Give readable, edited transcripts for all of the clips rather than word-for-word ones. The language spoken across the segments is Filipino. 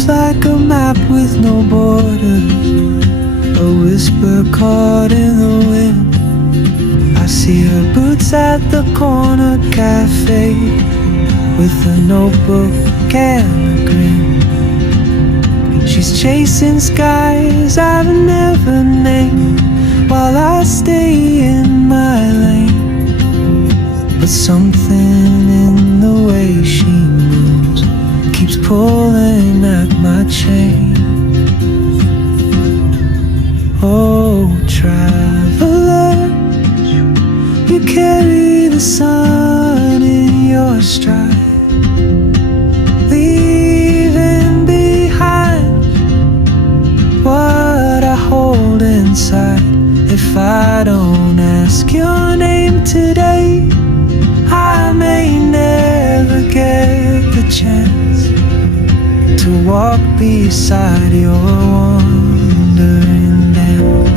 seems like a map with no borders, a whisper caught in the wind. I see her boots at the corner cafe, with a notebook and a grin. She's chasing skies I've never named, while I stay in my lane. But something in the way she moves keeps pulling at my chain. Oh, traveler, you carry the sun in your stride, leaving behind what I hold inside. If I don't ask your name today, I may never get the chance to walk beside your wandering dance.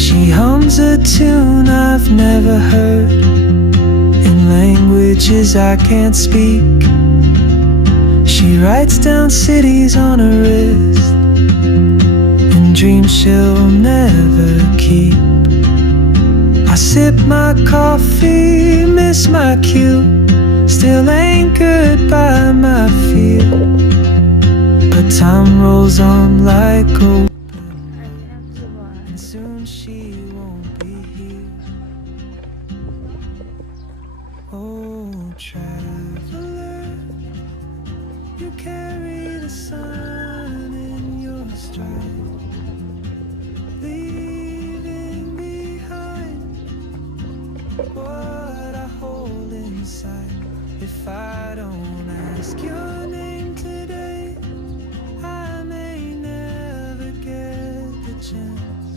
She hums a tune I've never heard, in languages I can't speak. She writes down cities on her wrist, and dreams she'll never keep. I sip my coffee, miss my cue, still anchored by my fear. But time rolls on like a, and soon she won't be here. Oh, traveler, you carry the sun in your stride, leaving behind what I hold inside. If I don't ask your name today, I may never get the chance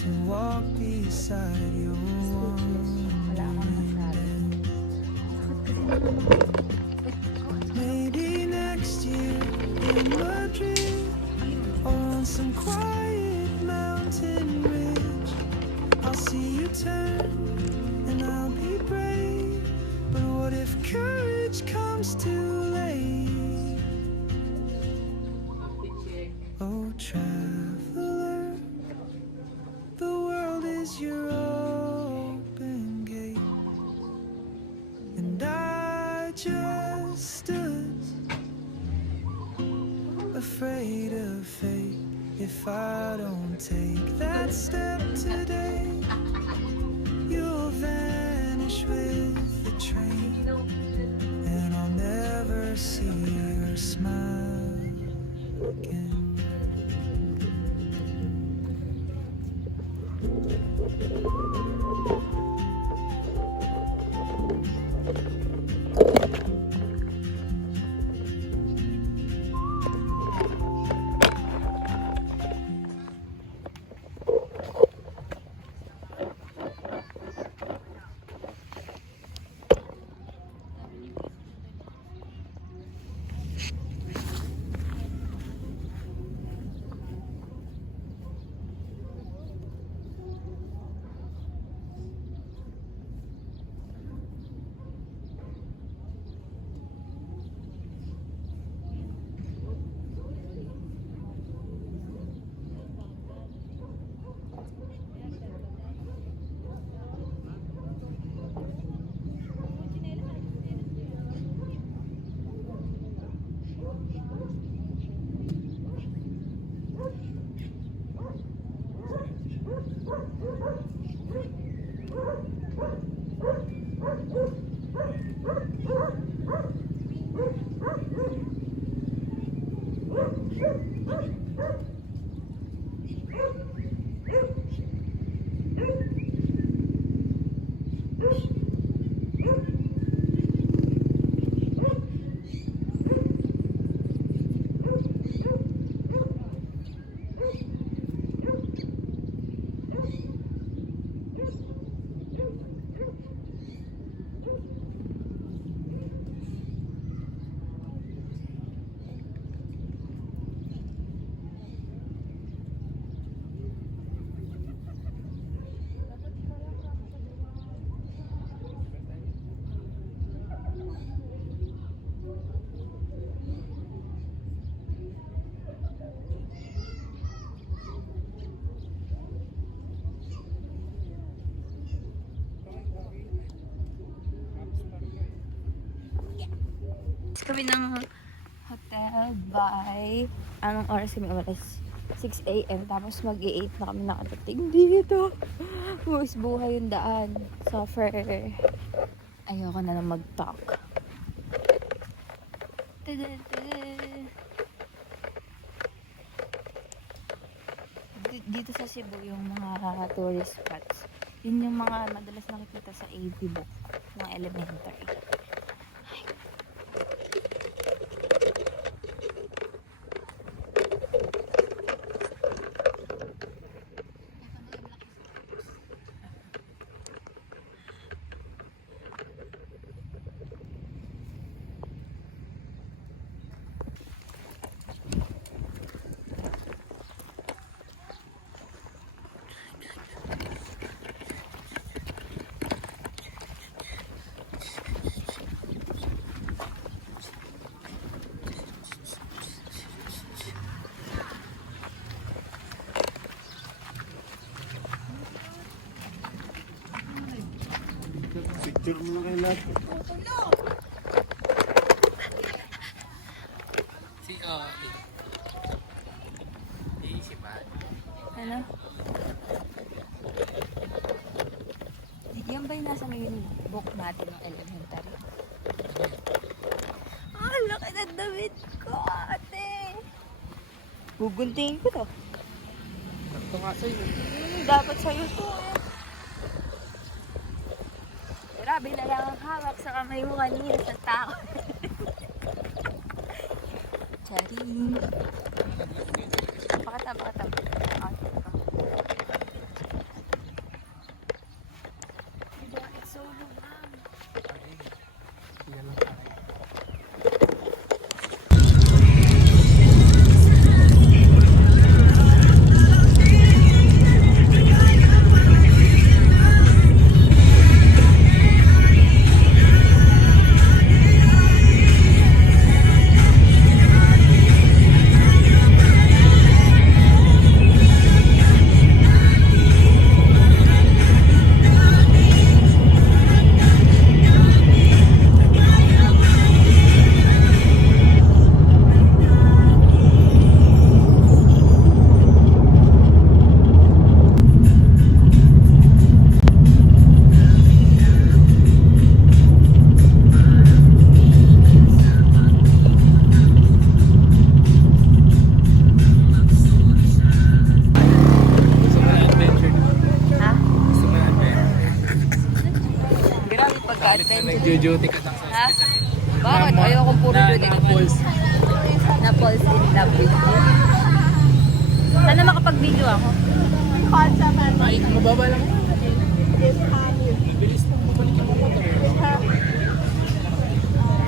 to walk beside your wandering dance. Maybe next year in Madrid, or on some quiet mountain ridge, I'll see you turn and I'll be brave. But what if courage comes too late? Oh, traveler, the world is your open gate, and I just stood afraid of fate. If I don't take that step today, you'll vanish with the train, and I'll never see your smile again. kami ng hotel by, anong oras kami umalis? 6 a.m. Tapos mag-8 na kami nakadating dito. Buwis buhay yung daan. Suffer. Ayoko na lang mag-talk. Dito sa Cebu yung mga tourist spots. Yun yung mga madalas nakikita sa AV book. Mga elementary. Picture mo na kayo lahat. Si iisipan. Ano? Yan ba yung nasa main book natin ng elementary? Ah, laki na damit ko, ate! Guguntingin ko to. Ito nga sa'yo. Dapat sa'yo to. Grabe na lang ang hawak sa kamay mo kanina sa tao. Charing. Pakata. It's so long. Yan lang tayo. Nag-duty ka lang sa Ha? hospital. Bakit? Ayoko puro duty. Na-pulse. Na-pulse in love with you. Sana makapag-video ako. Ay, mababa lang. Bilis lang mabalik yung motor.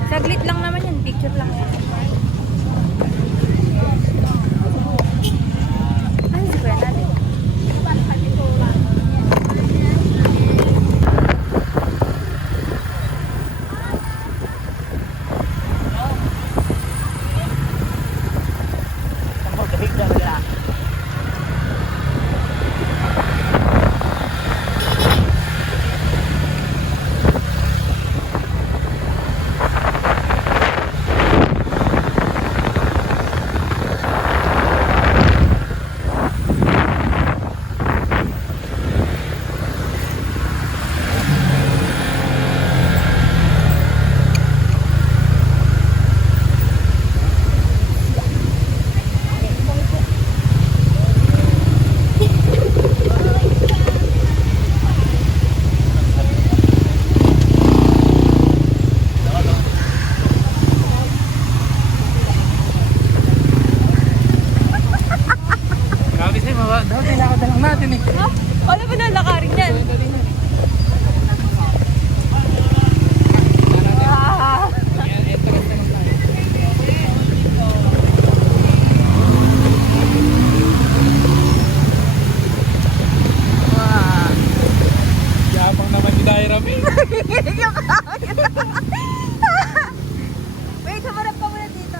Saglit lang naman yan. Picture lang yan. Ay, si Kuya natin. Paano ba nalakarin yan? Yabang naman ni Daira May. Wait, hamarap ka muna dito.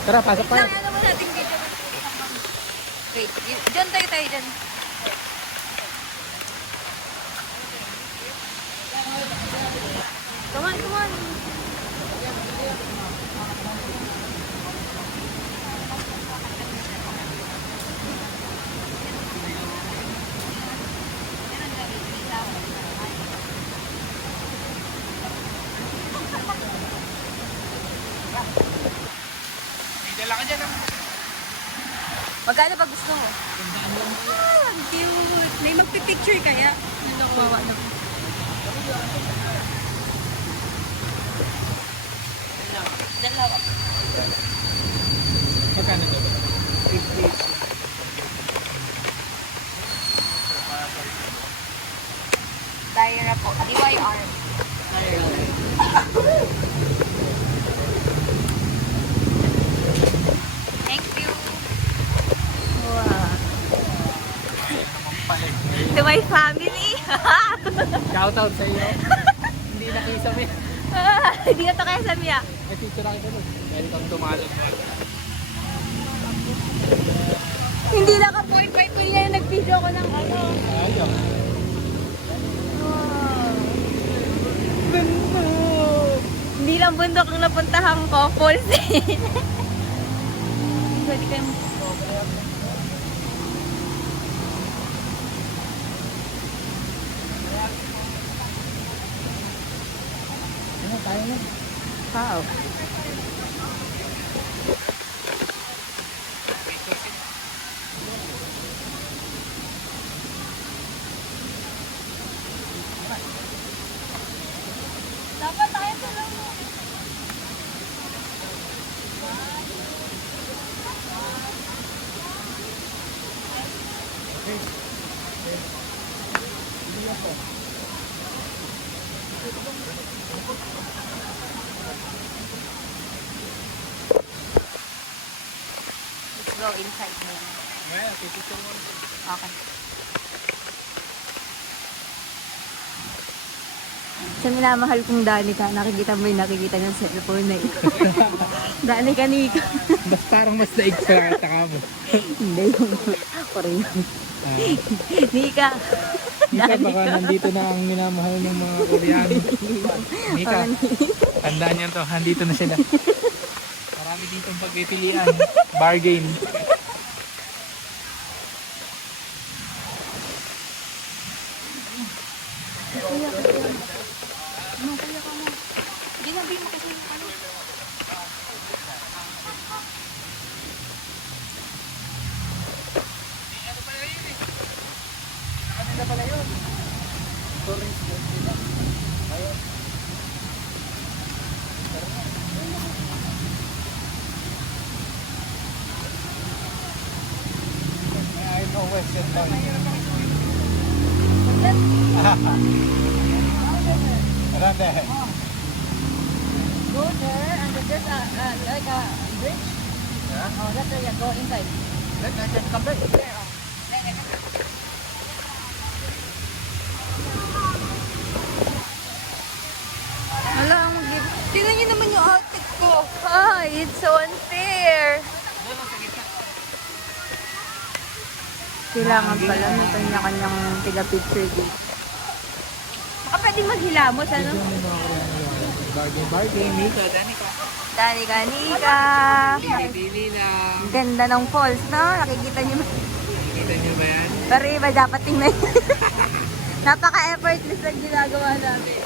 Tara, pasok tayo. Ano mo natin video? Wait, dyan tayo dyan. Come on, come on. May dala ka dyan, ah. Magkano pag gusto mo? Ah, ang cute. May magpipicture kaya? Kawawa na. Dalawa. Magkano to? Dyra po. DYR. Thank you. Wow. To my family. Shout out sa iyo. Hindi nakisami. Hindi na to kaya sa Mia. May picture na kita doon. Meron kang tumalo. Hindi na ka point by point na yung nag-video ko ng ano. Ayaw. Wow. Bundok. Hindi lang bundok ang napuntahan ko. Falls din. Pwede kayong... Ano, tayo na. Wow. Dapat tayo sa lang. Let's go inside mo. Well, picture mo. Okay. Sa minamahal kong Danica, nakikita mo yung nakikita ng cellphone na ito. Danica, Nika. Mas parang mas daig sa taka mo. Hindi yung Korean. Nika. Mika, baka nandito na ang minamahal ng mga Koreano. Mika, tandaan niyo to, nandito na sila. Marami ditong pagpipilian. Bargain. Ano, kaya ka mo. Ginabi mo kasi yung ano. Kanila pala yun. Tourist yun. Ayun. I know Western Town. Around there. Go there and there's like a bridge. Yeah? Oh, that's where you go inside. Then I can come back. There, oh. Wala akong mag-give. Tingnan niyo naman yung outfit ko. Ay, it's so unfair. Kailangan pala may kanya-kanyang pila-picture dito. Baka pwedeng maghilamos, ano? Bargain, bargain. Mika, Danica. Danica, Nika. Pili lang. Ang ganda ng falls, no? Nakikita niyo ba? Kita niyo ba yan? Pero iba dapat tingnan. Napaka-effortless ang ginagawa namin.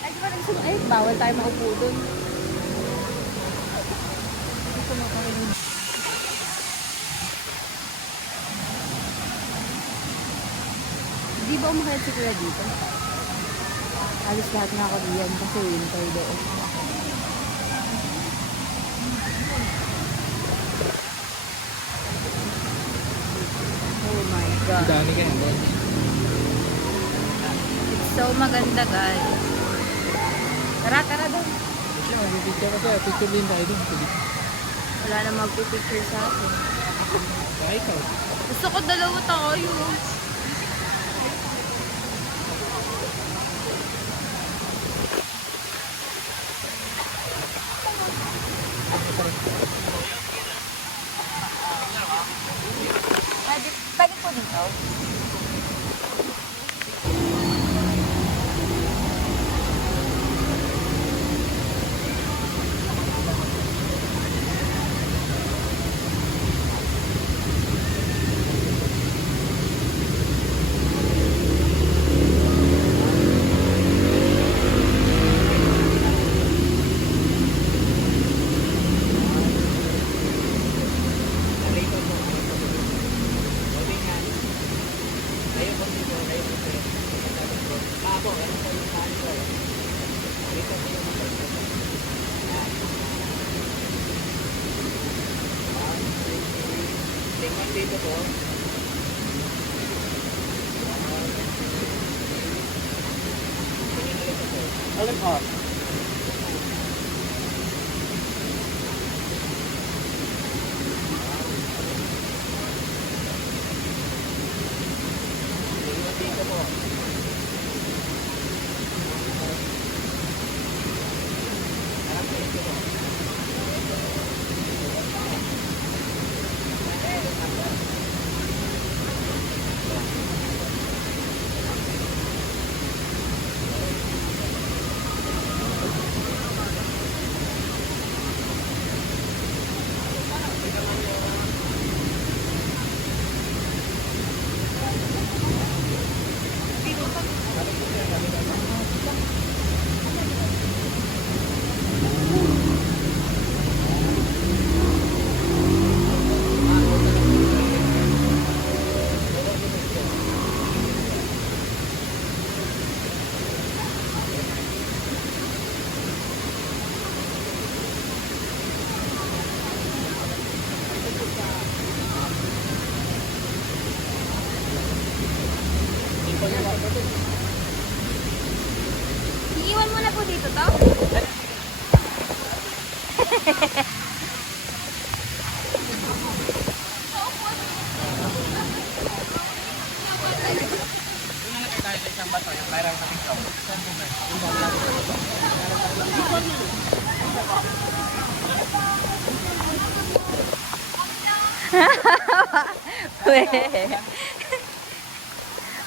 Ay, di ba nagsunod? Ay, bawal tayo maupo doon. Di ba umakayat si Kuya dito? Alis lahat na ako diyan kasi winter doon. Oh my God. Danica yan, boy. It's so maganda, guys. Tara, tara doon. Picture ko siya. Picture din tayo din. Wala na magpipicture sa akin. Ay, ikaw. Gusto ko dalawa tayo. daw. Dito po. Alin po? Dito po. Iiwan mo na po dito to? Tayo sa isang bato, yung viral sa TikTok. Saan po ba?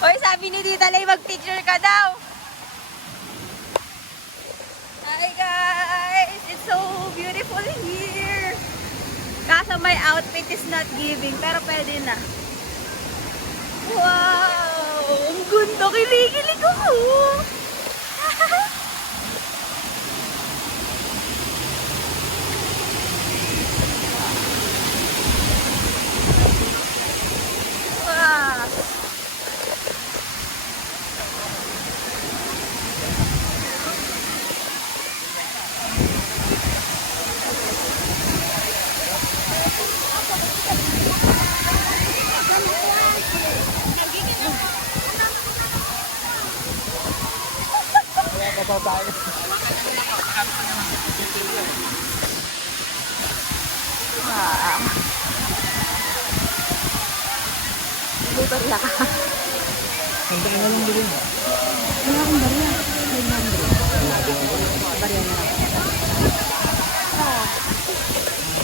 Hoy, sabi ni Tita Lay, mag-picture ka daw. Hi guys! It's so beautiful here. Kaso my outfit is not giving, pero pwede na. Wow! Ang ganda, kilig-kilig ako! Wow! Kaya tayo. Wow! Lutot na ka. Ang daan na lang din. Wala akong barya. Barya na lang.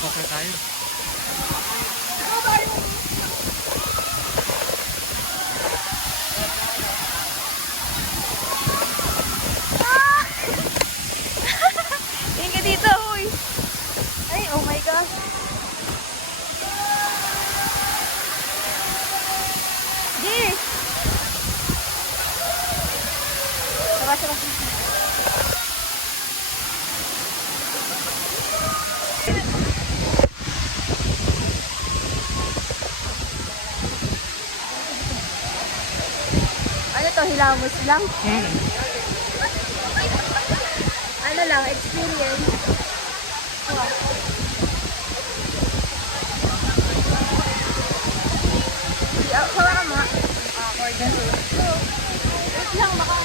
Bakit tayo? Tingin ka dito, huy. Ay, oh my gosh. Di. Saka, saka. Ano to, hilamos lang? Ano lang, experience. Wow. Kawa ka mga. Accordion. Wait lang, baka.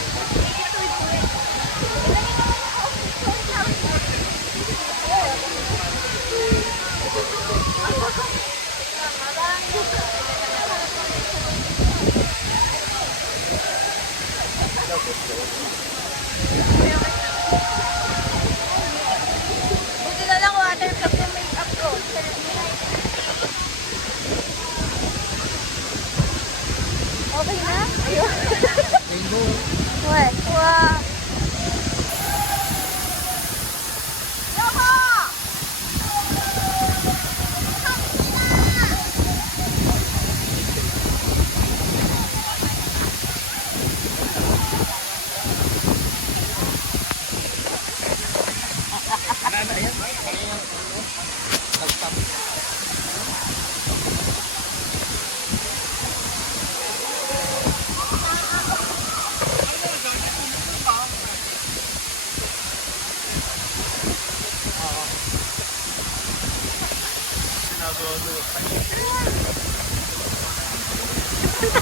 Buti na lang waterproof yung makeup ko.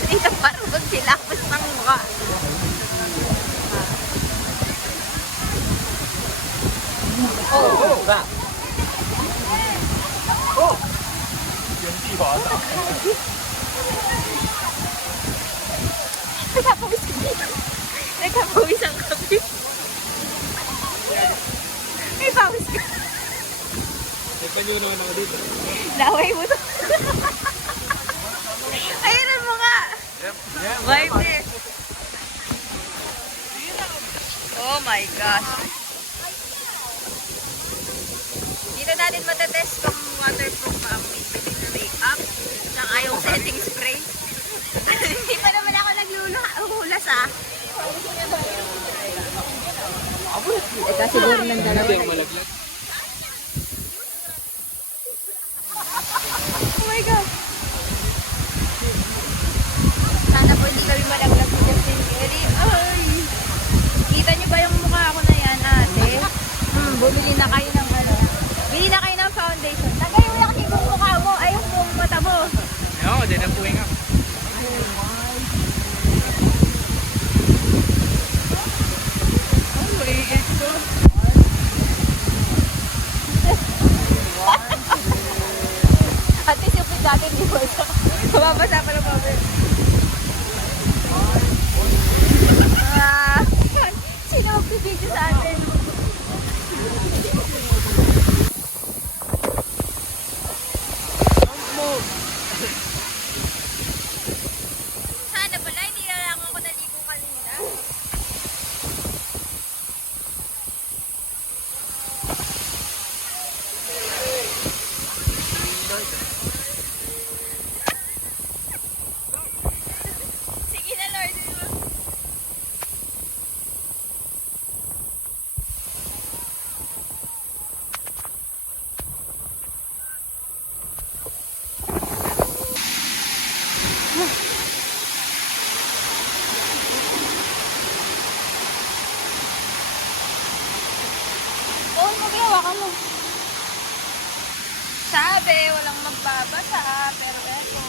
Dito parang magsilapos ng mukha. Nagkapawis ka dito. Nagkapawis ang kapi. May pawis ka. Nagpaliw naman ako dito. Laway mo to. Ayun mo nga. Wipe it. Oh my gosh. Dito natin matetest kung waterproof ang bibili na makeup ng ayong setting spray. Hindi pa naman ako naglululas ah. Ito siguro ng Hindi dalawa. ako malaglag. Oh my God. Sana po hindi kami malaglag sa Justin Gary. Ay! Kita niyo ba yung mukha ko na yan, ate? Bumili na kayo ng ano. Bili na kayo ng foundation. Tagay mo lang yung mukha mo. Ay, yung buong mata mo. Oo, din ang puwing ako. Ate, siyempre natin di ba? Mababasa pa ng mababasa. Sino magbibigyo sa atin? Sana pala, hindi na lang ako naligo kanina. Sige na, Lord. Oo, magawa ka mo. Sabi, walang magbabasa, pero eto.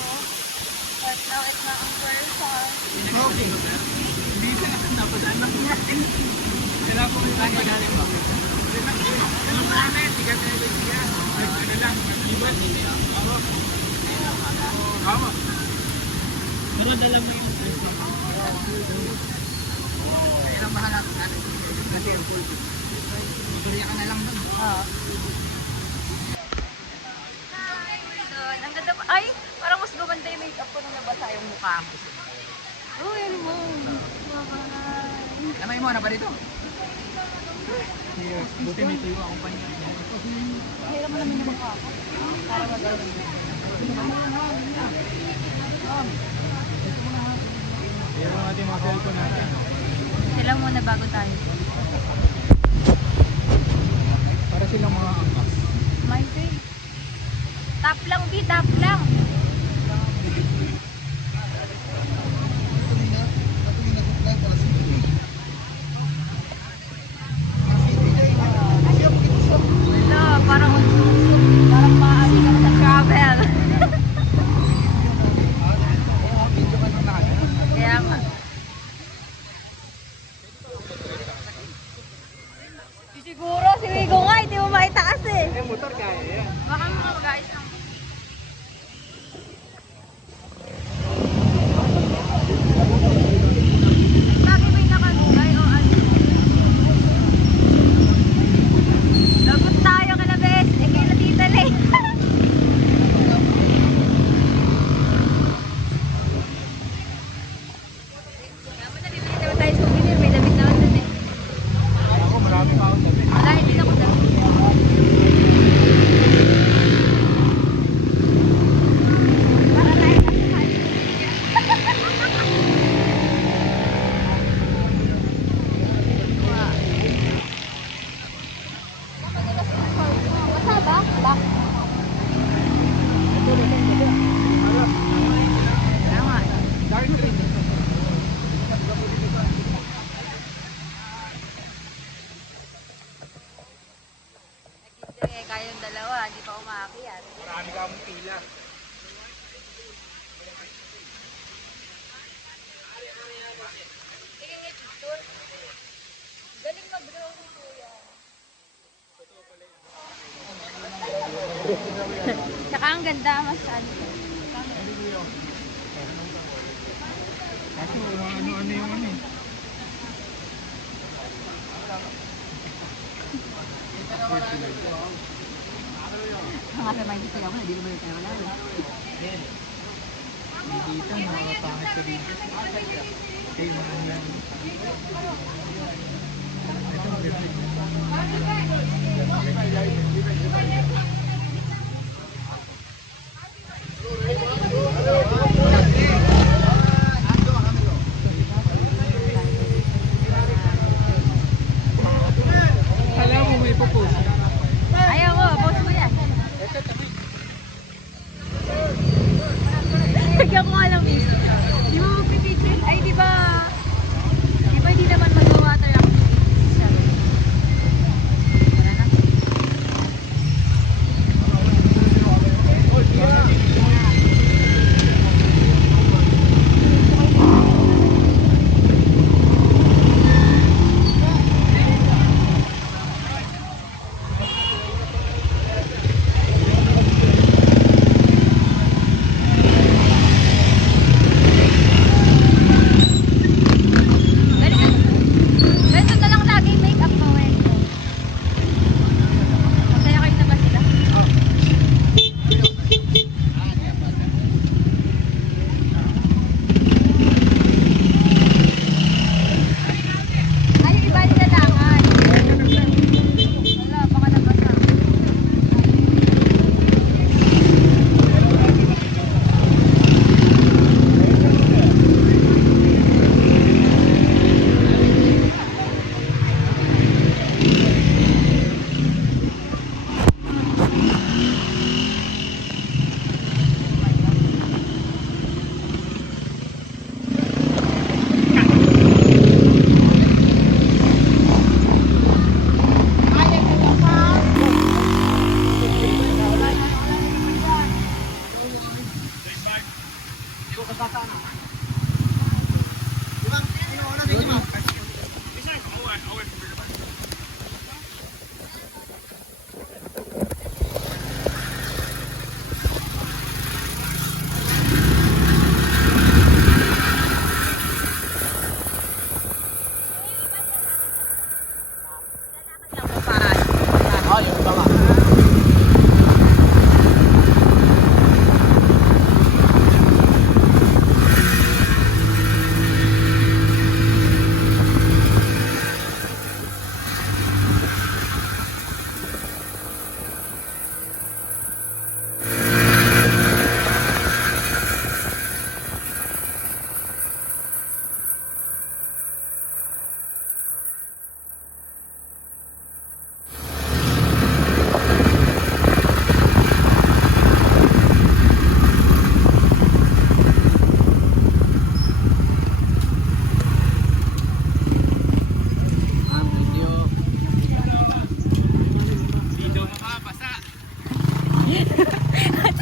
But now it's not ang person. Hindi ka napadaan lang natin. Kailangan ko yung kaya galing ba? Ano ba namin? Hindi ka tayo siya. Ano lang, ibat. Tama. Pero dala mo yung stress mo. Kaya lang mahanap natin. Kasi yung full. Maguriya ka na lang doon. Oo. So, ang ganda pa. Ay, parang mas gumanda yung makeup ko nung nabasa yung mukha ko. Oh, yan mo. Kamay mo, ano ba dito? Buti may tuyo ako pa niya. Hirap mo naman yung mukha ko. Para magaling. Ayan ang ating mga cellphone natin. Kailang muna bago tayo. Para silang mga angkas. My face. Tap lang, B. Tap lang. Ito, parang maaari ka sa travel. Kaya nga. Siguro, si Wigo nga, hindi mo maitaas eh. Motor kaya yan. Baka mga guys ang... Bakit may nakalugay o ano? Lagot tayo ka na, bes. Eh, kayo na tita le. Kaya mo na, bibili naman tayo souvenir. May damit naman dun eh. Ako, marami pa akong damit. Wala, hindi na ako damit. black. Tama. Dark green. Nag-enjoy kayong dalawa, hindi pa umakyat. Marami ka mong pila. Galing mag-draw si Kuya. Tsaka ang ganda, mas ano. Kaso ano yung ano eh. Ang ate may gusto ako, hindi naman yung kaya wala. Hindi dito, nakapangit ka dito. Okay, mahal yan. Ito maganda. Alam mo may pupost. Ayaw ko, post mo yan. Ito tabi. Lagyan ko alam eh. Di mo magpipicture? Ay, di ba hindi naman mag-water activities siya? Wala na. Ganito na lang lagi yung make-up mo eh. Masaya kayo na ba sila? Ay, yung iba nilalangan. Wala, baka nabasa.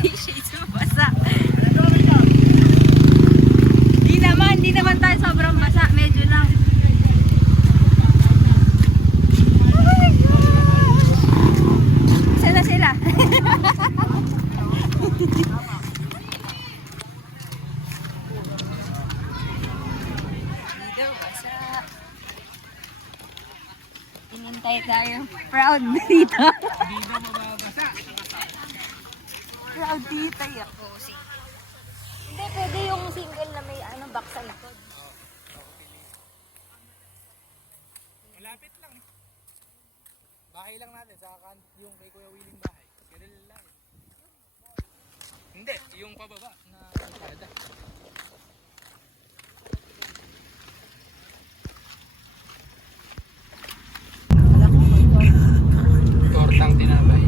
T-shirts mo basa. Di naman tayo sobrang basa. Medyo lang. Oh my gosh! Saan na sila? Di daw basa. Inintay tayo. Proud dito. Hindi na mababasa. Proud tita ako. Hindi, pwede yung single na may box sa likod. Malapit lang eh. Bahay lang natin sa yung kay Kuya Willing bahay. Ganun lang. Hindi, yung pababa na kalsada. Tortang tinapay.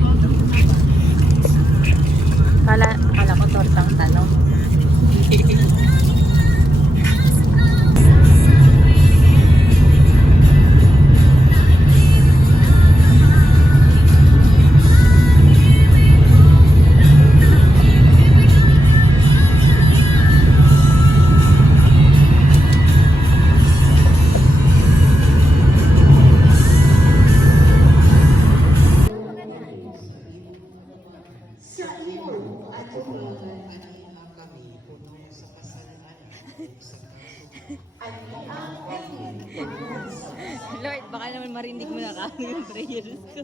Lord, baka naman marinig mo na kami yung prayers ko.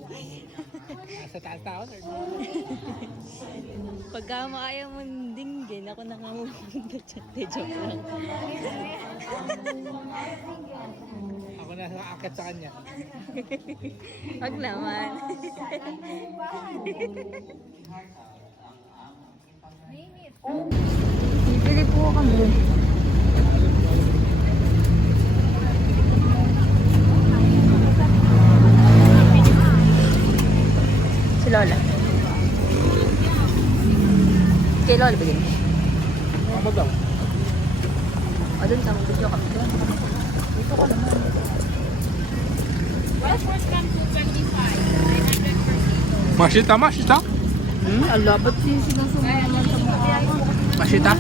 Nasa taas tao, Lord. Pagka makaya mong dinggin, ako na nga muna chat. Joke lang. Ako na akit sa kanya. Wag naman. Bibili po kami. Si Lola. Kay Lola bigyan. Ano daw? O dun sa video kami doon. Dito ko naman. Mashita, mashita. Ang labat sinusunod naman sa mukha ko. Mashita.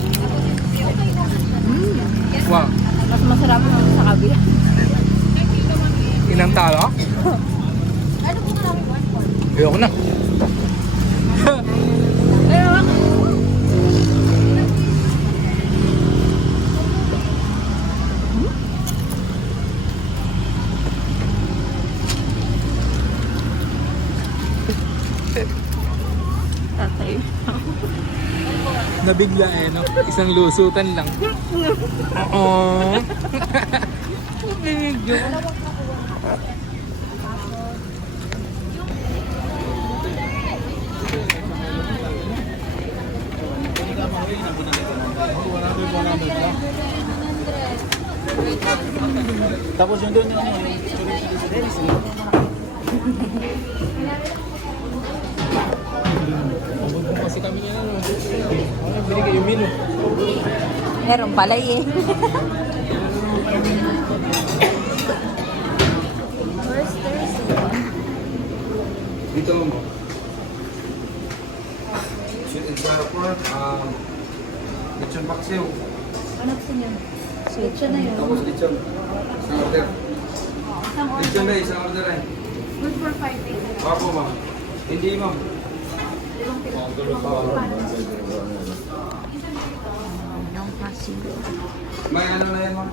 Wow. Mas masarap naman sa kabila. Inang talo? Ano po na namin one point? Ayoko na. Pero ako. Tatay. Nabigla no? Isang lusutan lang. Oo. Binigyo. Tapos yung doon yung Kasi kami niya ano. Binigay yung menu. Meron pala eh. Where's Thursday? dito mo. Sweet and sour pork, lechon paksiw, Ano gusto niyo? Sweet siya na yun. tapos lechon. Isang order. Lechon na isang order eh. Good for 5 days. Ako ma'am. Hindi ma'am. Yung kasi. May ano na yan ma'am.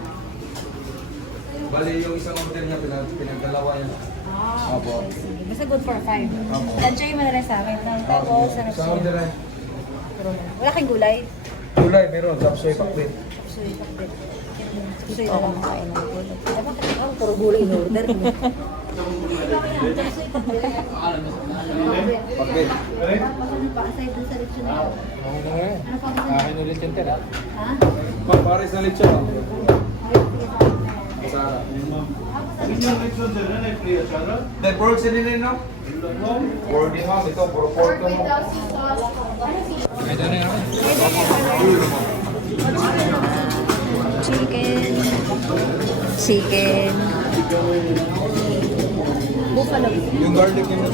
Bali yung isang order niya, pinagdalawa yan. Opo. Sige, basta good for 5. Opo. Lansya mo na rin sa akin. Tapos, sarap Isang order siya. eh. Wala kang gulay. Gulay, meron. Tapsoy pakbit. Suy, pakbit. Suy Ako na lang. makain ng gulay. Dapat kasi ako, puro gulay in order mo. Suy, pakbit. Pakbit. Tapos ano pa, aside dun sa lechon na yun. Ako na nga. Ano pa ba? Akin ulit yung tira. Ha? Ma'am, pares na lechon. Ayun, sige sa akin. Masarap. Tapos ano? Then pork sa nilin no? Pork din ma'am. Ito, puro pork to mo. Ito na ako. Chicken. Chicken. Buffalo. Yung garlic yun.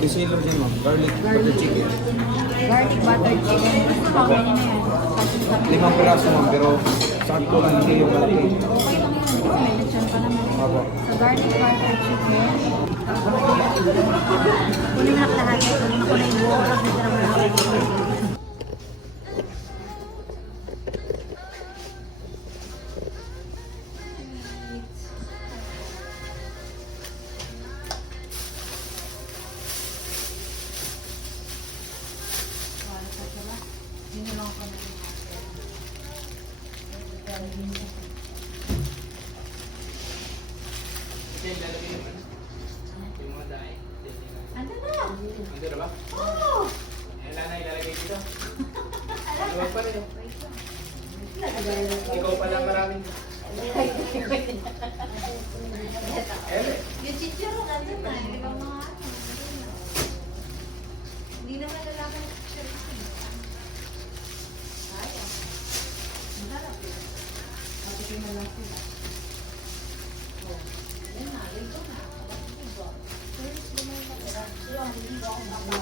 Yung silog yun ma'am. Garlic butter chicken. Garlic butter chicken. Okay na yan. 5 piraso ma'am, pero sakto lang, hindi yung malaki. Okay lang yan. May lechon pa naman. Opo. So, garlic butter chicken. Kunin mo na lahat. Kunin mo ko na yung buo. Tapos dito naman ako. Ano na? Ando na ba? Oo! Wala na ilalagay dito. Luwag pa rin. Ikaw pa lang maraming. Yung chichiro nandun na. Di ba mga ano? Hindi naman lalaki ng chichiro. Sayang. Ang sarap yun. Matikin na lang sila. Oh. Yan na. Ito na. First, lumang matira. Hindi ba ako makuha?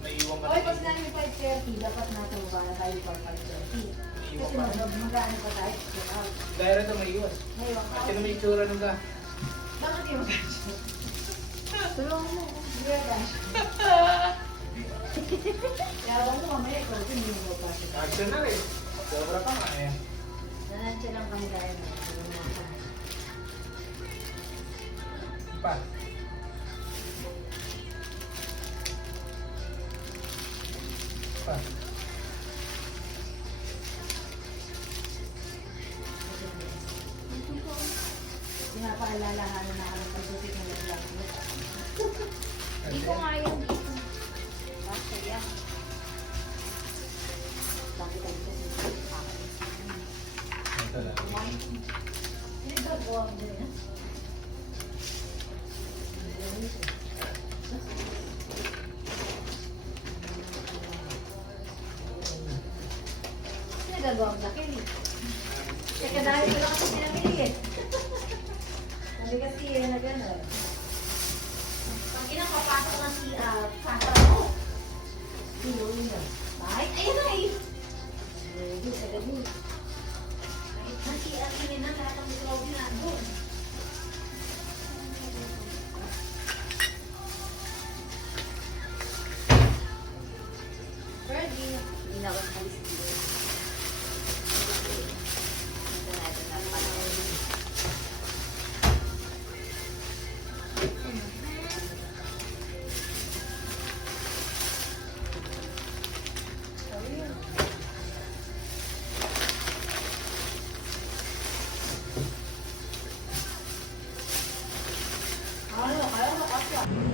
May iwan pa Okay, pag sinabi 5:30, dapat nasa baba na tayo for 5:30. Kasi mag-ano pa tayo. Check out. Dahil ito may iwan. Ngayon, Sino may itsura nung ka? bakit yung tulungan mo. Hindi ba? Kaya ba mo, Action na rin. Sobra pa nga eh. Nanansya lang kami dahil Pa. Pa. pinapaalalahanan na kami pagdating ng vlog mo. Hindi ko nga yan dito. Masaya. Bakit ang ito sa Ito lang. Hindi ba buwag din yan? Kasi nagagawa mo na Kelly. Teka dahil ko lang kasi pinamili eh. Sabi kasi na gano'n. Pag pinapapasok ng sasara mo, pinuhin na. Bakit? Ayun na eh. Ayun, agad yun. Kahit na CR yun na, lahat ng microbe na doon. Fergie. Hindi na ako nakalis dito. Ito na panahon.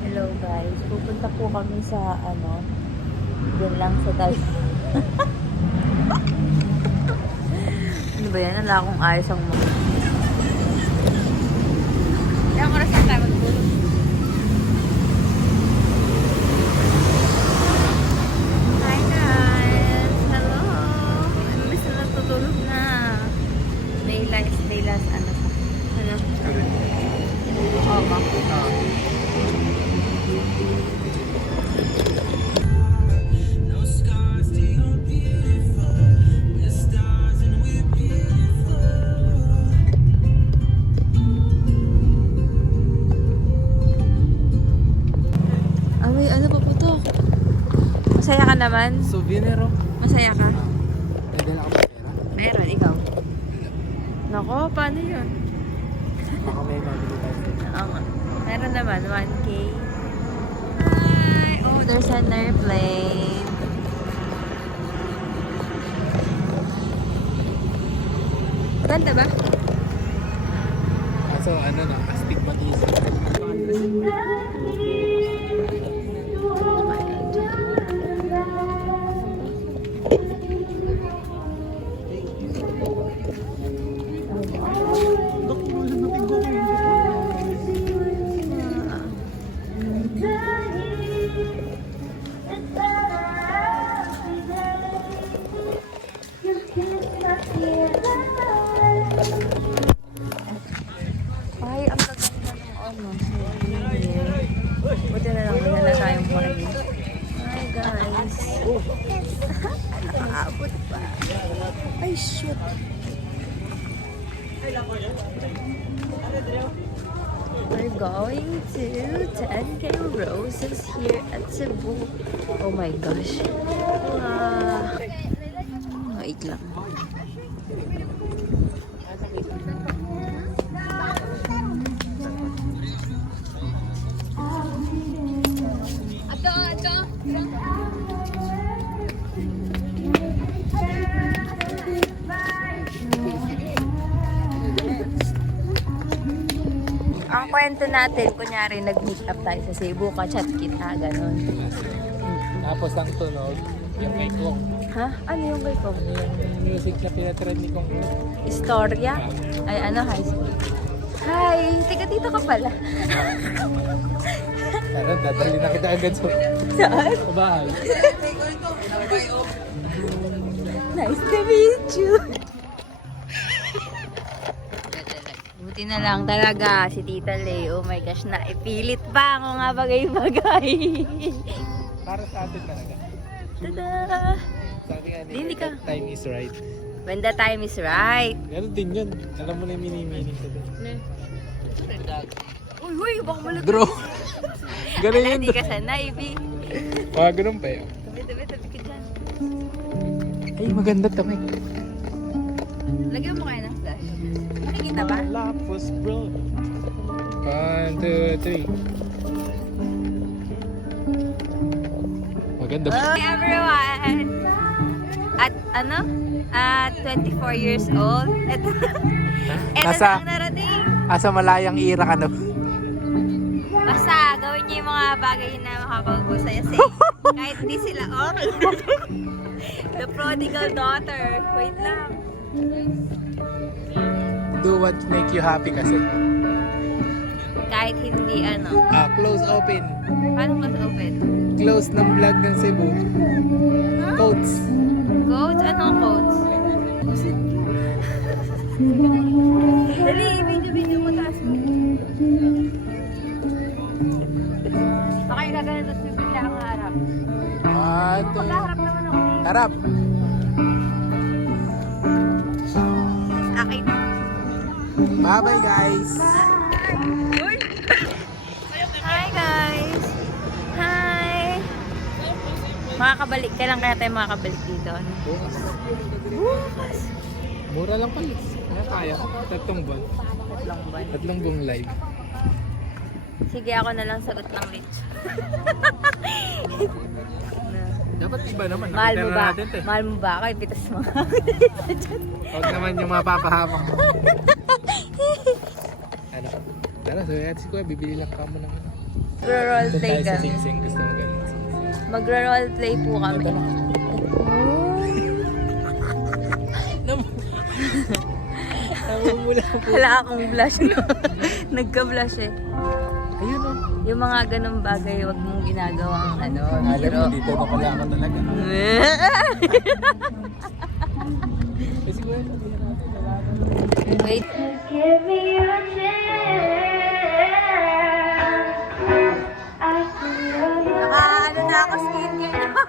Hello guys, pupunta po kami sa dyan lang sa tayo. Ano ba yan? Wala akong ayos ang mga. Ilang oras na tayo magtulog? Hi guys! Hello! Miss na natutulog na. Daylight, ano? Oo ba? Ay, ano pa po to? Masaya ka naman? Souvenir oh. Masaya ka? Pwede na ako pera. Meron, ikaw. Nako, paano yun? Baka may mabili tayo. Oo nga. Meron naman, 1K. Hi! Oh, there's an airplane. Ganda ba? Kaso ano na, astigmatism. Ay, ang gaganda ng ano. Buti na lang wala na tayong money. Hi guys. Nakaabot pa. Ay, shoot. We're going to 10K Roses here at Cebu. Oh my gosh. Wow. Wait lang. Ang kwento natin, kunyari nag-meet up tayo sa Cebu, ka-chat kita, ganun. Tapos ang tunog, yung kay Kong. Ha? Ano yung kay Kong? Yung music na pinatrend ni Kong. Istorya? Ay, ano, high school. Hi! Tiga dito ka pala. Pero dadali na kita agad sa Saan? bahay. Nice to meet you! Buti na lang talaga si Tita Lay. Oh my gosh, naipilit pa ako nga bagay-bagay. Para sa atin talaga. Tada! Sabi nga ni Hindi ka. time is right. When the time is right. Ganun din yun. Alam mo na yung mini-meaning ko doon. Uy, uy, baka malagay. Draw! Ganun Ala, yun. hindi ka sanay, B. Ganun pa yun. Tabi ka dyan. Ay, maganda to, Mike. Lagyan mo kayo ng flash. Nakikita ba? 1, 2, 3. Maganda. Hi everyone! At ano? At 24 years old. Ito Nasa- na ang narating. Asa malayang irak ano? Basta gawin niyo yung mga bagay na makakaupo sa'yo sa kahit hindi sila okay. The prodigal daughter. Wait lang. Do what make you happy kasi. Kahit hindi ano. Close open. Paano mas open? Close ng vlog ng Cebu. Quotes. Coach? Anong coach? Dali, video mo taas mo. Baka yung gagawin at bibigla ang harap. Magkaharap naman ako dito. Harap. Akin. Bye-bye guys. Uy! Hi guys! Hi! Makakabalik. Kailan kaya tayo makakabalik dito? Ano? Bukas! Mura lang pala. Kaya. Tatlong buwan. Tatlong buwan. Tatlong buong live. Sige, ako na lang sagot ng rich. Dapat iba naman. Mahal mo Nakita na ba? natin to eh. Mahal mo ba ako? Ipitas mo. Huwag naman yung mapapahamak. Ano? Tara, so yan si Kuya, bibili lang kamo ng ano. Magro-roleplay Tayo sa kami. Sing Sing, gusto mo ganun. Magro-roleplay po kami. Namumula po. Wala akong blush. Nagka-blush eh. Ayun o. Yung mga ganong bagay, wag mong ginagawang ano, Alam biro. mo, dito na pala ako talaga. Kasi Kuya, sabihin natin, wala na. Wait. Give me a chance. Ano na ako skincare na.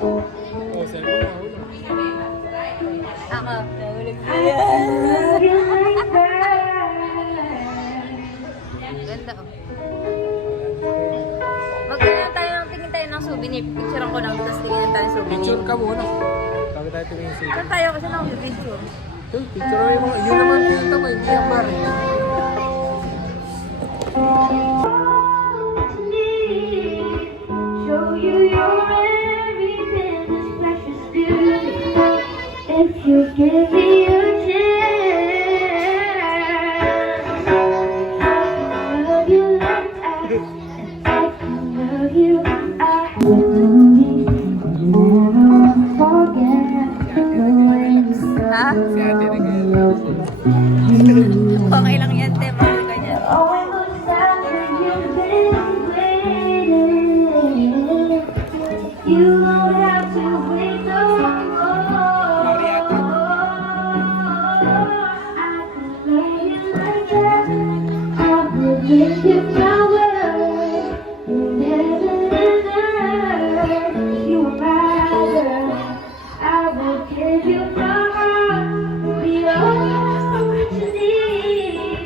Oh, sabi mo, Ako. Ganda oh. Magkano tayo ng tingin tayo ng souvenir. Picturean ko lang, tapos tingin tayo ng souvenir. picture ka muna. Sabi tayo tumingin sa Saan tayo kasi nang picture? Picture mo. Yun naman, pinunta mo, hindi ang bar. Show you your everything, this precious beauty. If you give me a chance, I love you like I can love you. I never forget the way you Ha? Si ate na ganyan. Okay lang yan, te. Mahal ka niyan. always looks after you've been waiting. You don't have to wait no more. I could love you like that. I would give you flowers. You never deserve. You were my girl. I would give you my heart. Be all what you need.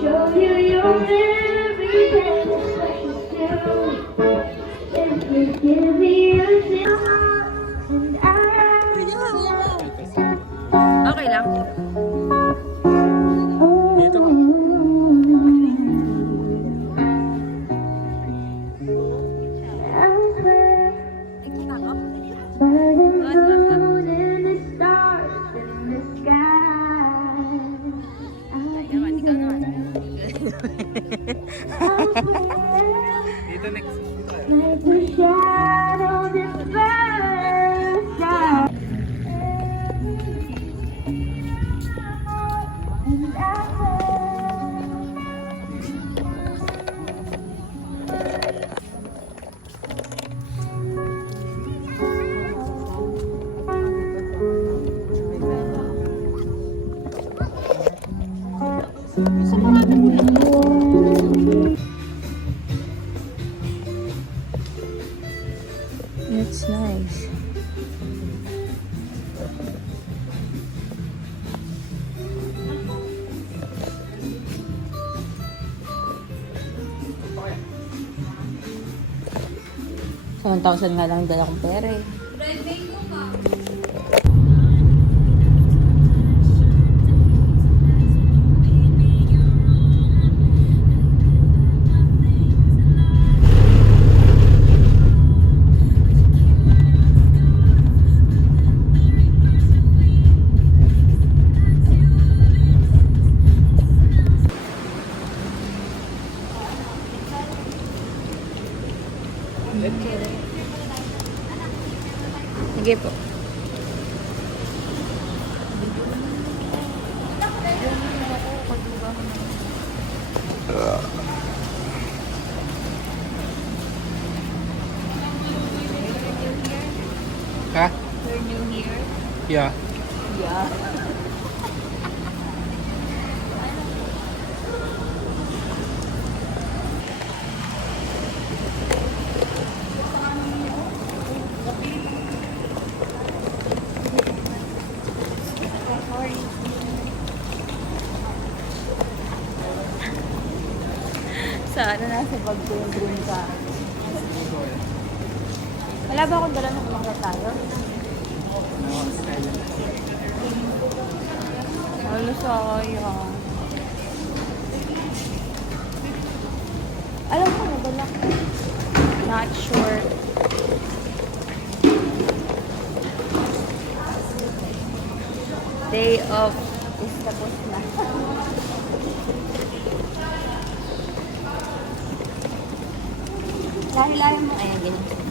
Show you your everything, precious beauty. If you give me a chance, and Okay lang. Dito ka. Nakikita ko? by the moon and the stars in the sky. Ikaw, ikaw naman. Dito next. Like the shadows in the first sky. And That's nice. 1,000 nga lang dala kong pera eh. Sige po. Ha? You're new here? Yeah. Yeah. Sana nasa bag ko yung green ka. Wala ba akong dala ng umakla tayo? Ano sayang. Alam ko na dala ko. Not sure. Day off is tapos na. Lahi-lahi mo. Ayan, ganyan.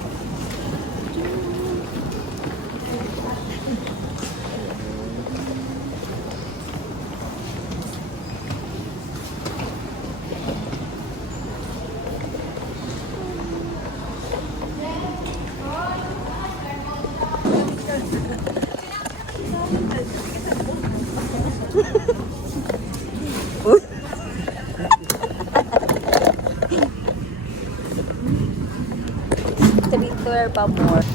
Streetwear pa more.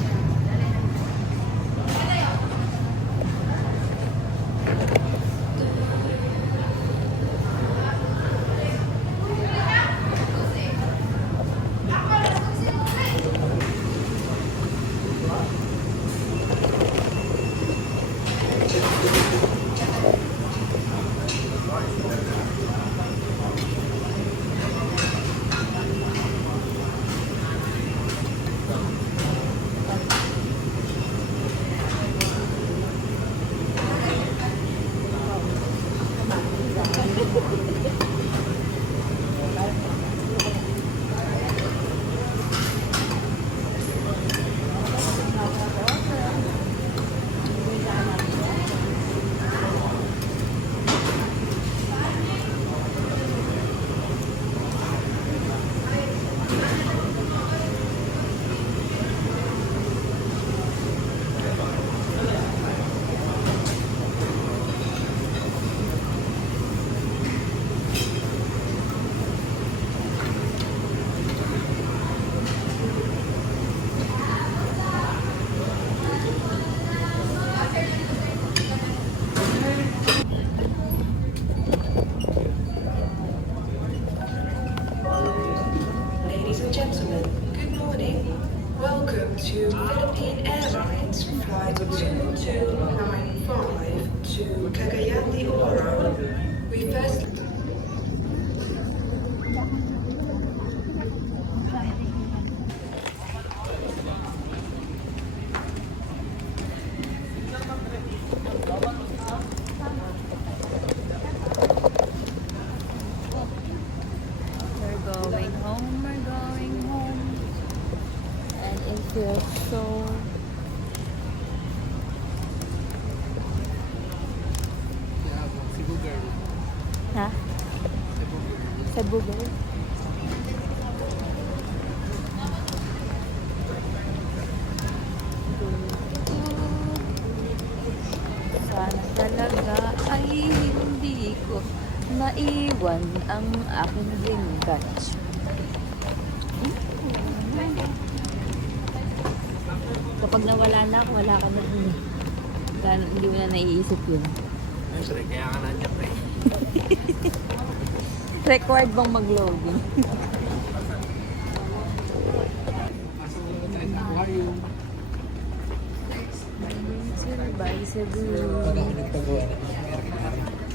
Ladies and gentlemen, good morning. Welcome to Philippine Airlines Flight 2295 to Cagayan de Oro. We first... We're going home. And it feels so... Cebu girl. Ha? Cebu girl? Sana talaga ay hindi ko maiwan ang aking dream catch. Kapag nawala na ako, wala ka na dun. Hindi mo na naiisip yun. Ay, sorry, kaya ka nandiyan pa eh. Required bang mag-login? Cebu. Pag ako nagpagawa na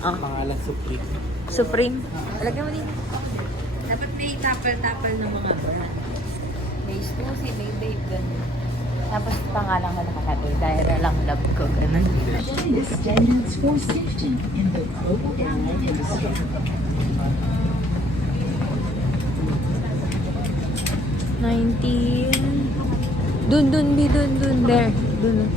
Ah. pangalan Supreme. Supreme. Alagyan mo dito. Dapat may tapal-tapal ng mga brand. May Stussy, may Babe, ganun. Tapos pangalan ka nakalagay. Dahil lang love ko, ganun. The standards for safety in the global airline industry. 19. Dun, there. Dun.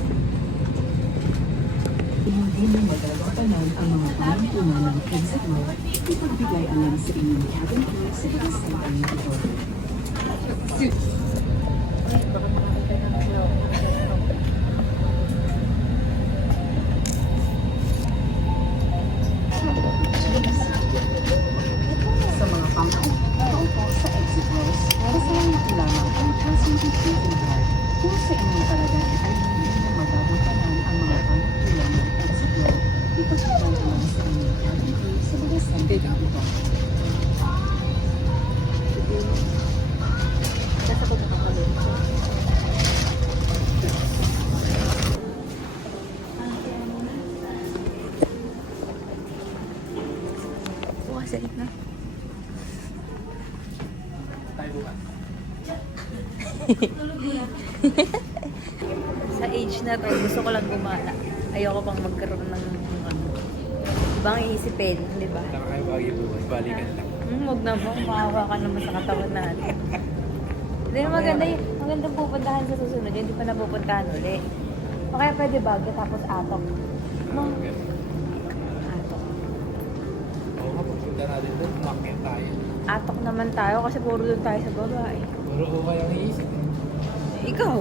Hindi mo magagatanan ang mga panuntunan ng exit mo, ipagbigay alam sa inyong cabin crew sa pag-assign ito. Sa mga pangkat, paupo sa exit rows, kasama ko lamang ang passenger safety card. Kung sa inyong kalagayan ay hindi mo magagatanan ang mga panuntunan ng exit row, ipagbigay alam sa inyong cabin crew sa pag-assign ito. Bukas sa na. Tayo bukas. Sa age na to, gusto ko lang gumala. Ayoko pang magkaroon ng ibang iisipin, di ba? Tama kayo bagay bukas. Balikan lang. Huwag na po, maawa ka naman sa katawan natin. Hindi, magandang pupuntahan sa susunod. Hindi pa napupuntahan uli. O kaya pwede Baguio tapos Atok. No? Atok. Oo nga, pagpunta natin doon, umakyat tayo. Atok naman tayo kasi puro doon tayo sa baba eh. Puro ko kayang iisip. Ikaw?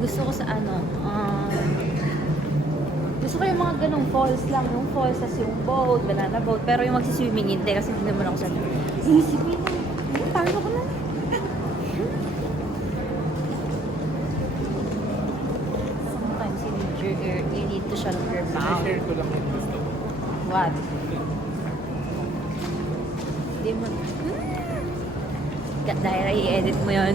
Gusto ko sa gusto ko yung mga ganong falls lang. Yung falls, tas yung boat, banana boat. Pero yung magsiswimming, hindi. Kasi hindi naman ako sa swimming. Paano ko na? Sometimes you need to shut your mouth. Share ko lang yung gusto ko. What? Hindi mo... Dahil i-edit mo yun.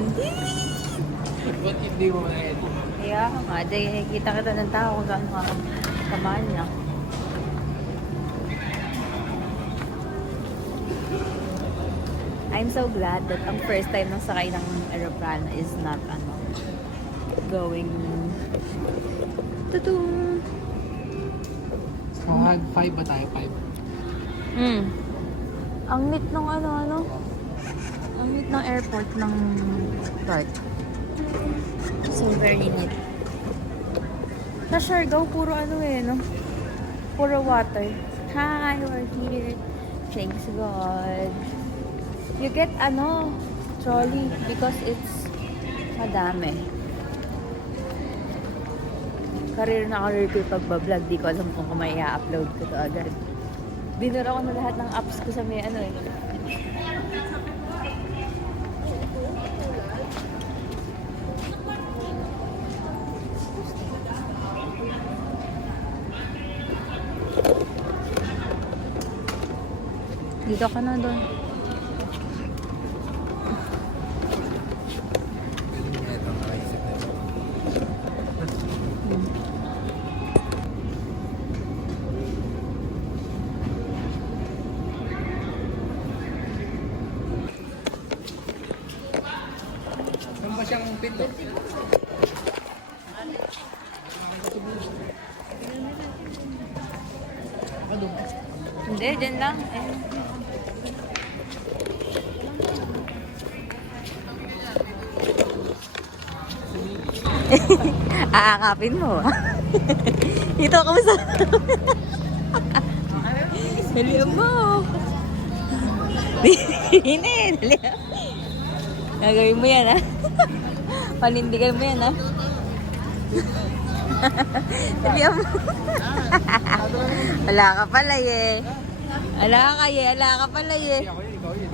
Ba't hindi mo na-edit? Kaya nga, dahil kita kita ng tao kung saan ka kamaan niya. I'm so glad that ang first time nang sakay ng aeroplano is not going tutung. So, 5 ba tayo? 5? Ang neat ng ang neat ng airport ng Perth. So very neat. Sa Siargao, puro no? Puro water. Hi, we're here. Thanks God. You get trolley because it's madami. Career na career ko yung pagbablog. Di ko alam kung may i-upload ko to agad. Binura ko na lahat ng apps ko sa may Dito ka na doon. Saan ba siyang pito? Hindi, dyan lang. Aakapin mo. Ito ka sa... Dalihan mo. Hindi, dalihan. Gagawin mo yan, ha? Panindigan mo yan, ha? Dalihan mo. Wala ka pala, eh. Wala ka pala, eh. Ikaw yun.